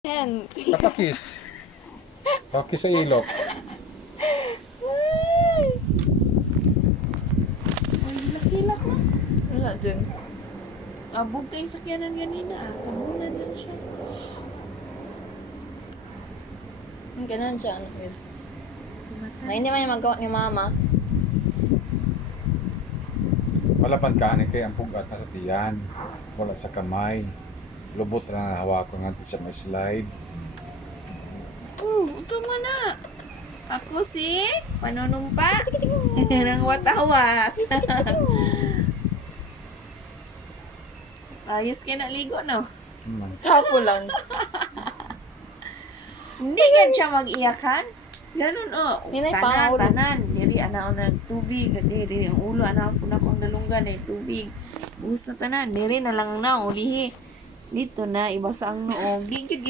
Yan. Kapakis. Pakis sa ilok. Ay, lakilak na. Wala dyan. Abog kayo sakyanan ganina. Kamulan lang siya. Ang ganun siya. Na hindi man yung magawa ni mama. Wala pang kanin kay ang pugat na sa tiyan. Wala sa kamay. Lubot na nahawakan nga siya may slide. Ito mo na. Ako si panunumpa ng watawat. Ayos kayo naligo, no? Tapo lang. Hindi gan siya mag-iyakan. Ganun, Minay Tanan, pangaulo. tanan. Diri, ana ng tubig. Diri, ang ulo, ana po na kong dalunggan ay tubig. Buhos na tanan. Diri na lang na, ulihi. Dito na, ibasa ang noong. Di